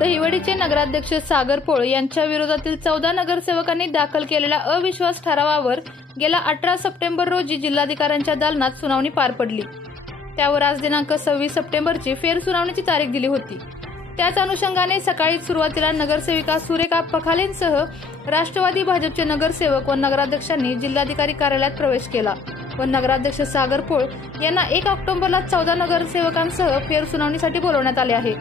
दहिवडीचे नगराध्यक्ष सागर पोळ यांच्या विरोधातील 14 नगरसेवकांनी दाखल केलेल्या अविश्वास ठरावावर गेल्या 18 सप्टेंबर रोजी जिल्हाधिकाऱ्यांच्या दालनात सुनावणी पार पडली। त्यावर आज दिनांक 26 सप्टेंबरची फेरसुनावणीची तारीख दिली होती। त्याच अनुषंगाने सकाळी सुरुवातीला नगरसेविका सुरेखा पखालेंसह राष्ट्रवादी भाजपचे नगरसेवक व नगराध्यक्षांनी जिल्हाधिकारी कार्यालयात प्रवेश केला व नगराध्यक्ष सागर पोळ यांना 1 ऑक्टोबरला 14 नगरसेवकांसह फेरसुनावणीसाठी बोलवण्यात आले आहे।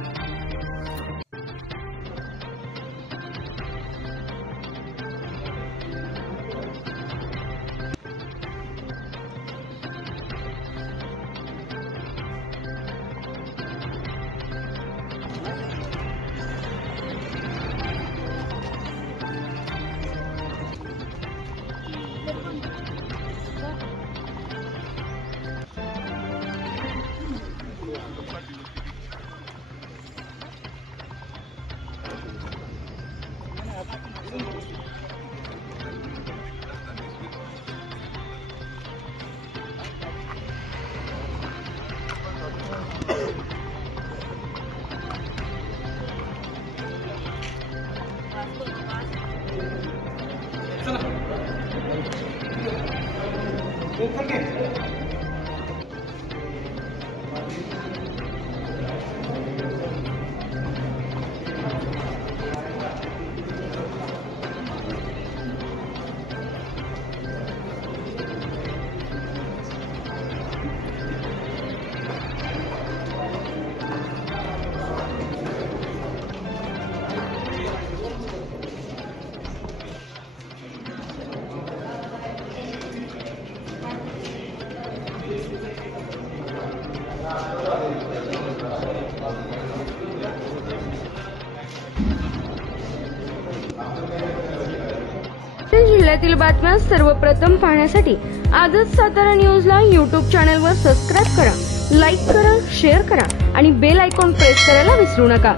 जिल्ह्यातील बातम्या सर्वप्रथम पाहण्यासाठी आजच सातारा न्यूजला YouTube चॅनलवर सबस्क्राइब करा, लाईक करा, शेअर करा आणि बेल आयकॉन प्रेस करायला विसरू नका।